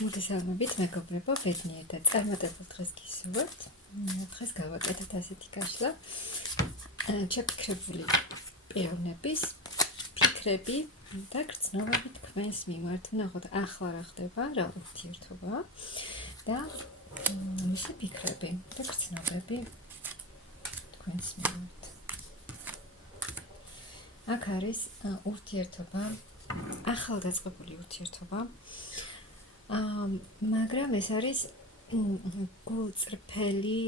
მოგესალმებით, მეგობრებო, ბედნიერ და წარმატებულ დღეს გისურვებთ. დღეს გავაკეთეთ ასეთი გაშლა. ჩაფიქრებული პიროვნების ფიქრები და გრძნობები თქვენს მიმართ. ვნახოთ ახლა რა ხდება, რა ურთიერთობა და მისი ფიქრები და გრძნობები თქვენს მიმართ. აქ არის ურთიერთობა, ახალდაწყებული ურთიერთობა. მაგრამ ეს არის გულწრფელი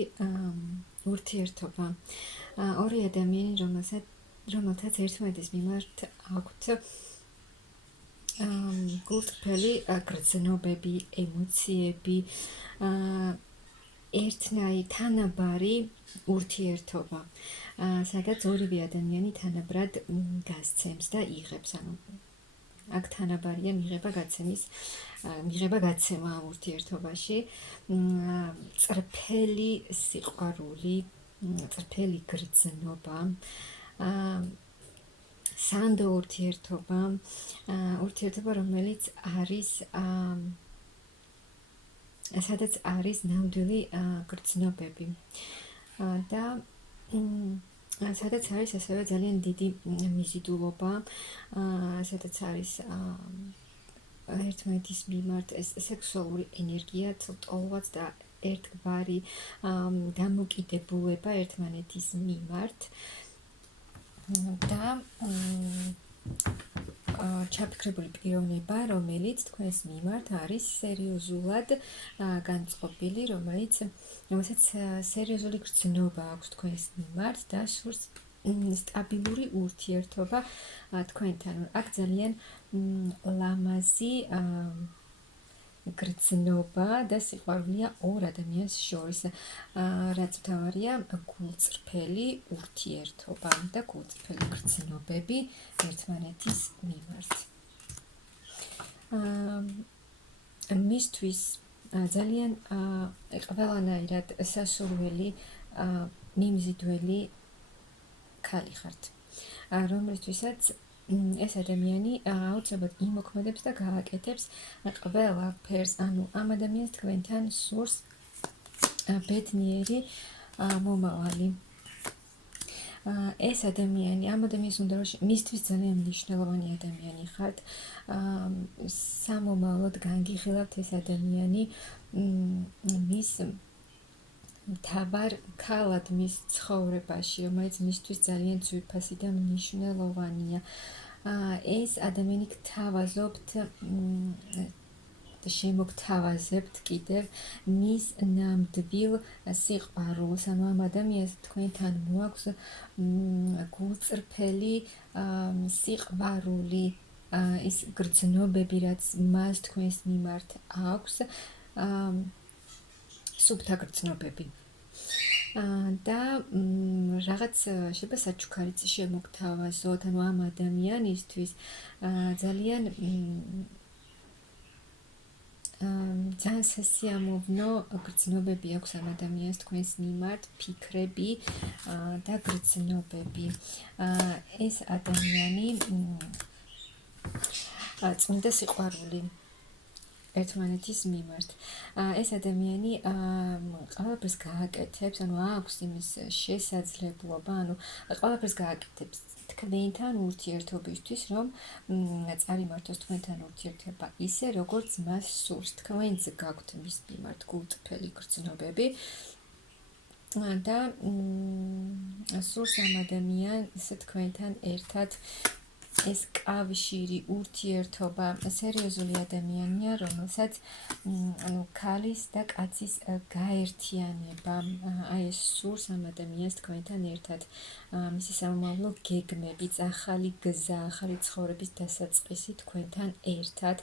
ურთიერთობა. ორი ადამიანი, რომელთაც ერთმანეთის მიმართ აქვთ გულწრფელი გრძნობები, ემოციები, ერთნაირი თანაბარი ურთიერთობა, სადაც ორივე ადამიანი თანაბრად გასცემს და იღებს, აქ თანაბარია მიღება-გაცემა ურთიერთობაში, წრფელი სიყვარული, წრფელი გრძნობა, სანდო ურთიერთობა, რომელიც არის, სადაც არის ნამდვილი გრძნობები და სადაც არის ასევე ძალიან დიდი მიზიდულობა, სადაც არის ერთმანეთის მიმართ ეს სექსუალური ენერგია, ტოლված და ერთგვარი დამოკიდებულება ერთმანეთის მიმართ და ჩაფიქრებული პიროვნება, რომელიც თქვენს მიმართ არის სერიოზულად განწყობილი, რომელსაც სერიოზული გრძნობა აქვს თქვენს მიმართ და სურს სტაბილური ურთიერთობა თქვენთან. აქ ძალიან ლამაზი გრძნობა და სიყვარულია ორ ადამიანს შორის, რაც მთავარია გულწრფელი ურთიერთობა და გულწრფელი გრძნობები ერთმანეთის მიმართ. მისთვის ძალიან ყველანაირად სასურველი, მიმზიდველი ქალი ხართ, რომლისთვისაც ეს ადამიანი აუცილებლად იმოქმედებს და გააკეთებს ყველაფერს, ამ ადამიანს თქვენთან სურს ბედნიერი მომავალი. ეს ადამიანი, ამ ადამიანის უნდა რომ მისთვის ძალიან მნიშვნელოვანი ადამიანი ხართ, სამომავლოდ განგიხილავთ ეს ადამიანი მის მთავარ ქალად მის ცხოვრებაში, რომელიც მისთვის ძალიან ძვირფასი და მნიშვნელოვანია. ეს ადამიანი გთავაზობთ და შემოგთავაზებთ კიდევ მის ნამდვილ სიყვარულს, ამ ადამიანს თქვენთან მოაქვს გულწრფელი სიყვარული, ის გრძნობები, რაც მას თქვენს მიმართ აქვს, სუფთა გრძნობები და რაღაც შეიძლება საჩუქარიც შემოგთავაზოთ, ამ ადამიანისთვის ძალიან სასიამოვნო გრძნობები აქვს ამ ადამიანს თქვენს მიმართ, ფიქრები და გრძნობები. ეს ადამიანი წმინდა სიყვარული ერთმანეთის მიმართ. ეს ადამიანი ყველაფერს გააკეთებს, აქვს იმის შესაძლებლობა, ყველაფერს გააკეთებს თქვენთან ურთიერთობისთვის, რომ წარიმართოს თქვენთან ურთიერთობა ისე, როგორც მას სურს. თქვენც გაქვთ მის მიმართ გულწრფელი გრძნობები და სურს ამ ადამიანს თქვენთან ერთად ეს კავშირი, ურთიერთობა, სერიოზული ადამიანია, რომელსაც ქალის და კაცის გაერთიანება, ეს სურს ამ ადამიანს თქვენთან ერთად, მისი სამომავლო გეგმებით, ახალი გზა, ახალი ცხოვრების დასაწყისი თქვენთან ერთად,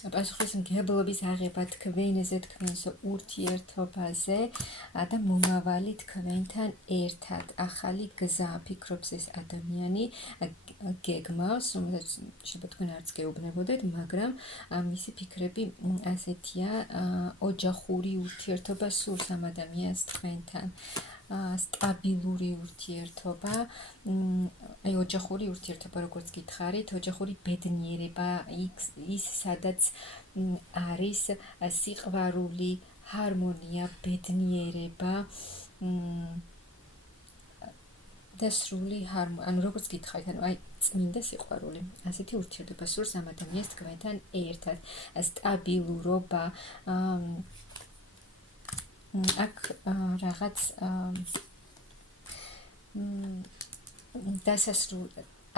პასუხისმგებლობის აღება თქვენზე, თქვენს ურთიერთობაზე და მომავალი თქვენთან ერთად, ახალი გზა, ფიქრობს ეს ადამიანი, გეგმავს, რომელსაც შეიძლება თქვენ არც გეუბნებოდეთ, მაგრამ მისი ფიქრები ასეთია, ოჯახური ურთიერთობა სურს ამ ადამიანს თქვენთან. სტაბილური ურთიერთობა, აი ოჯახური ურთიერთობა, როგორც გითხარით, ოჯახური ბედნიერება, ის სადაც არის სიყვარული, ჰარმონია, ბედნიერება და სრული ანუ როგორც გითხარით, ანუ აი წმინდა სიყვარული, ასეთი ურთიერთობა სურს ამ ადამიანს თქვენთან ერთად, სტაბილურობა, აქ რაღაც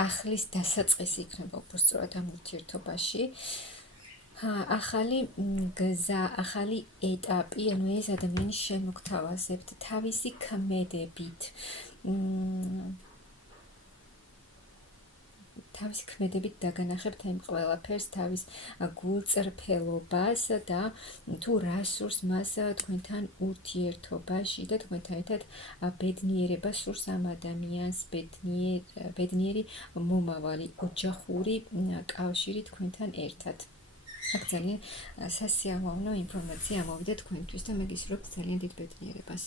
ახლის დასაწყისი იქნება უბრალოდ ამ ურთიერთობაში. ახალი გზა, ახალი ეტაპი, ანუ ეს ადამიანი შემოგთავაზებთ თავისი ქმედებით. თავისი ქმედებით დაგანახებთ იმ ყველაფერს, თავის გულწრფელობას და თუ რა სურს მას თქვენთან ურთიერთობაში და თქვენთან ერთად ბედნიერება სურს ამ ადამიანს, ბედნიერი მომავალი, ოჯახური კავშირი თქვენთან ერთად. აქ ძალიან სასიამოვნო ინფორმაცია ამოვიდა თქვენთვის და მე გისურვებთ ძალიან დიდ ბედნიერებას.